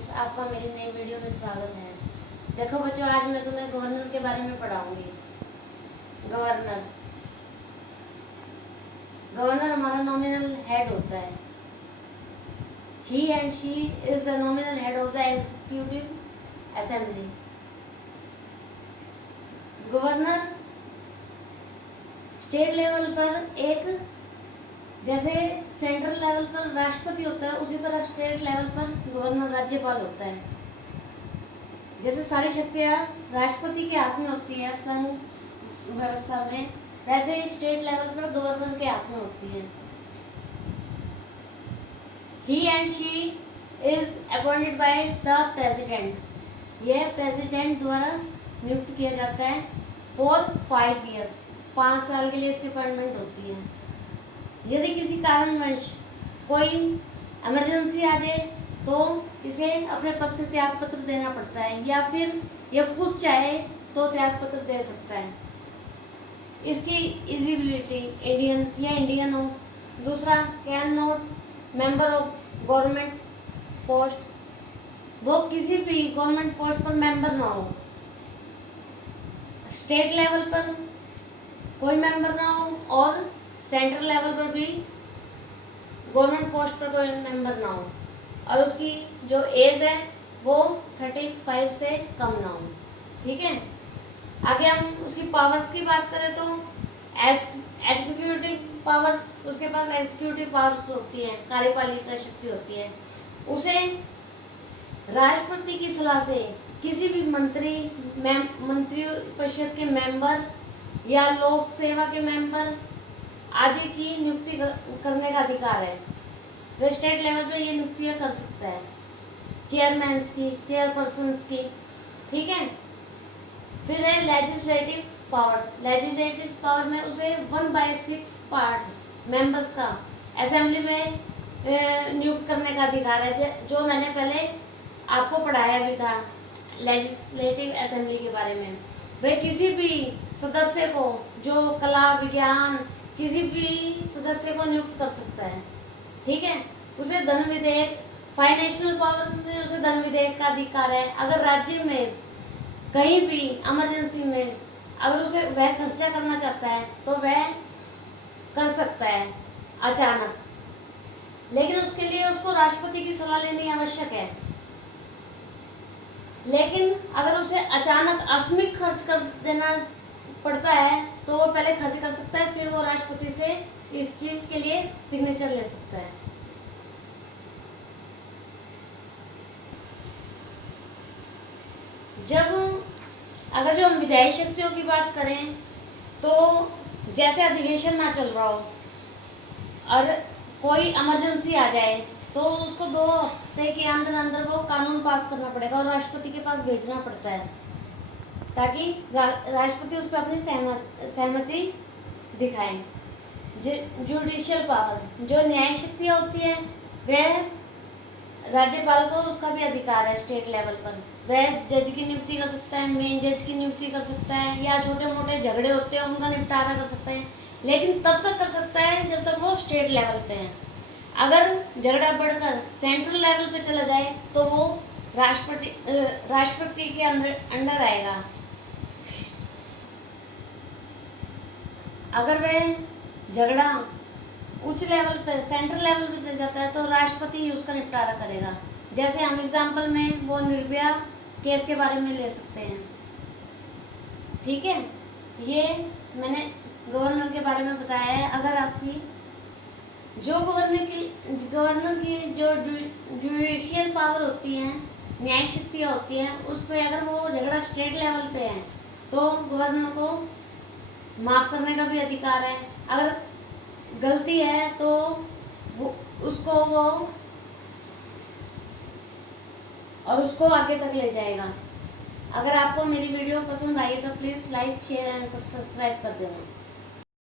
Friends, आपका मेरी नई वीडियो में स्वागत है। देखो बच्चों, आज मैं तुम्हें गवर्नर के बारे में पढ़ाऊंगी। गवर्नर गवर्नर हमारा नॉमिनल हेड होता है। He and she is the nominal head of the executive assembly. Governor state level पर एक, जैसे सेंट्रल लेवल पर राष्ट्रपति होता है, उसी तरह स्टेट लेवल पर गवर्नर राज्यपाल होता है। जैसे सारी शक्तियाँ राष्ट्रपति के हाथ में होती है संघ व्यवस्था में, वैसे ही स्टेट लेवल पर गवर्नर के हाथ में होती है। He and she is appointed by the president. यह प्रेसिडेंट द्वारा नियुक्त किया जाता है फॉर 5 ईयर्स। 5 साल के लिए इसकी अपॉइंटमेंट होती है। यदि किसी कारणवश कोई इमरजेंसी आ जाए तो इसे अपने पद से त्याग पत्र देना पड़ता है, या फिर यह खुद चाहे तो त्याग पत्र दे सकता है। इसकी इजिबिलिटी इंडियन हो। दूसरा, can not member of government post, वो किसी भी गवर्नमेंट पोस्ट पर मेंबर ना हो। स्टेट लेवल पर कोई मेंबर ना हो और सेंट्रल लेवल पर भी गवर्नमेंट पोस्ट पर कोई मेंबर ना हो, और उसकी जो एज है वो 35 से कम ना हो। ठीक है। आगे हम उसकी पावर्स की बात करें तो एग्जीक्यूटिव पावर्स, उसके पास एग्जीक्यूटिव पावर्स होती है, कार्यपालिका शक्ति होती है। उसे राष्ट्रपति की सलाह से किसी भी मंत्री परिषद के मेंबर या लोक सेवा के मेंबर आदि की नियुक्ति करने का अधिकार है। वह स्टेट लेवल पर ये नियुक्तियां कर सकता है, चेयरमैन्स की, चेयरपर्सन्स की। ठीक है। फिर है लेजिस्लेटिव पावर्स। लेजिस्लेटिव पावर में उसे 1/6 पार्ट मेंबर्स का असेंबली में नियुक्त करने का अधिकार है, जो मैंने पहले आपको पढ़ाया भी था लेजिस्लेटिव असेंबली के बारे में। वह किसी भी सदस्य को, जो कला विज्ञान, किसी भी सदस्य को नियुक्त कर सकता है। ठीक है। उसे धन विधेयक, फाइनेंशियल पावर में उसे धन विधेयक का अधिकार है। अगर राज्य में कहीं भी इमरजेंसी में अगर उसे वह खर्चा करना चाहता है तो वह कर सकता है अचानक, लेकिन उसके लिए उसको राष्ट्रपति की सलाह लेनी आवश्यक है। लेकिन अगर उसे अचानक आकस्मिक खर्च कर देना पड़ता है तो वो पहले खर्च कर सकता है, फिर वो राष्ट्रपति से इस चीज के लिए सिग्नेचर ले सकता है। अगर जो हम विधायी शक्तियों की बात करें तो जैसे अधिवेशन ना चल रहा हो और कोई इमरजेंसी आ जाए तो उसको 2 हफ्ते के अंदर अंदर वो कानून पास करना पड़ेगा और राष्ट्रपति के पास भेजना पड़ता है, ताकि राष्ट्रपति उस पर अपनी सहमति दिखाएं। जुडिशियल पावर, जो न्यायिक शक्तियाँ होती है, वह राज्यपाल को उसका भी अधिकार है स्टेट लेवल पर। वह जज की नियुक्ति कर सकता है, मेन जज की नियुक्ति कर सकता है, या छोटे मोटे झगड़े होते हैं उनका निपटारा कर सकता है, लेकिन तब तक कर सकता है जब तक वो स्टेट लेवल पे है। अगर झगड़ा बढ़कर सेंट्रल लेवल पे चला जाए तो वो राष्ट्रपति के अंडर आएगा। अगर वह झगड़ा उच्च लेवल पे, सेंट्रल लेवल पे चल जाता है तो राष्ट्रपति ही उसका निपटारा करेगा। जैसे हम एग्जाम्पल में वो निर्भया केस के बारे में ले सकते हैं। ठीक है। ये मैंने गवर्नर के बारे में बताया है। अगर आपकी जो गवर्नर की जो जुडिशियल पावर होती है, न्यायिक शक्तियाँ होती हैं, उस पर अगर वो झगड़ा स्टेट लेवल पे है तो गवर्नर को माफ़ करने का भी अधिकार है। अगर गलती है तो उसको आगे तक ले जाएगा। अगर आपको मेरी वीडियो पसंद आई तो please like, share and subscribe कर देना।